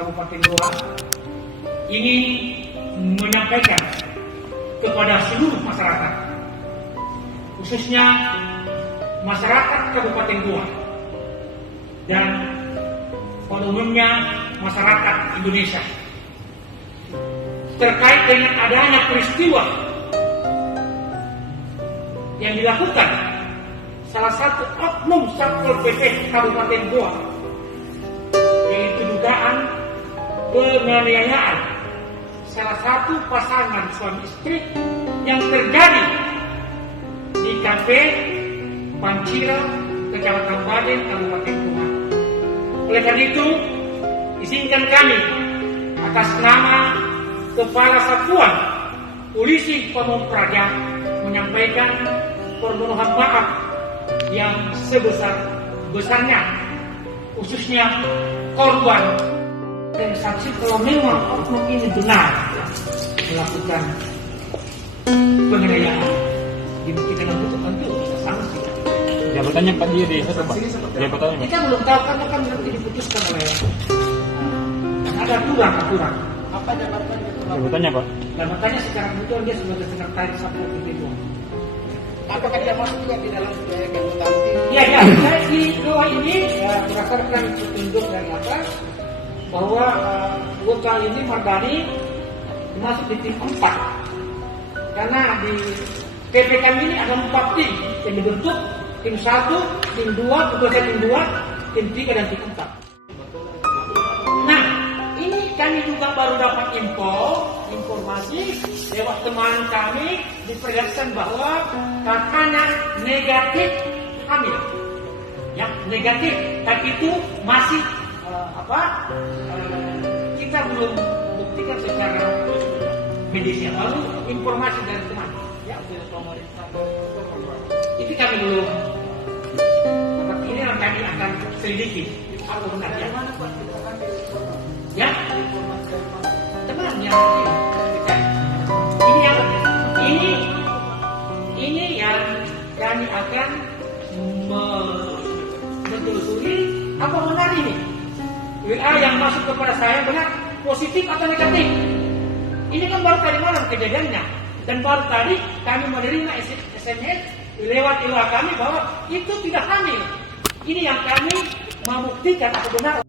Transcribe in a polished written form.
Kabupaten Goa ingin menyampaikan kepada seluruh masyarakat, khususnya masyarakat Kabupaten Goa dan pada umumnya masyarakat Indonesia terkait dengan adanya peristiwa yang dilakukan salah satu oknum Satpol PP Kabupaten Goa, yaitu dugaan penganiayaan salah satu pasangan suami istri yang terjadi di kafe Pancira, Kecamatan Baden, Kabupaten Goa. Oleh karena itu, izinkan kami atas nama Kepala Satuan Polisi Pamung Praja menyampaikan permohonan maaf yang sebesar-besarnya, khususnya korban dan saksi kalau memang oknum ini benar melakukan penganiayaan. Kita membutuhkan tentu sanksi. Jabatannya Pak dia di satu Pak. Jabatannya Kita belum tahu karena kan nanti diputuskan oleh dan ada aturan. Apa jabatannya? Jabatannya Pak? Jabatannya secara kebetulan dia sebagai sekretaris Satpol PP Goa. Apakah dia masuk juga di dalam sebagai anggota tim? Ya, di Goa ini berdasarkan petunjuk dari atas bahwa anggota ini Mardani masuk di tim 4. Karena di PP kami ini ada 4 tim yang dibentuk, tim 1, tim 2, tim 2, tim 3 dan tim 4. Nah, ini kami juga baru dapat informasi lewat teman kami diperlihatkan bahwa katanya negatif hamil. Ya, negatif, tapi itu masih kita belum buktikan secara medisnya. Lalu informasi dari teman, ya, itu kami belum. Ini yang kami akan selidiki. Apa benar ya? Ya, temannya. Ini yang kami akan menelusuri apa benar ini. WA yang masuk kepada saya benar positif atau negatif. Ini kan baru tadi malam kejadiannya. Dan baru tadi kami menerima SMS lewat WA kami bahwa itu tidak hamil. Ini yang kami membuktikan apa benar.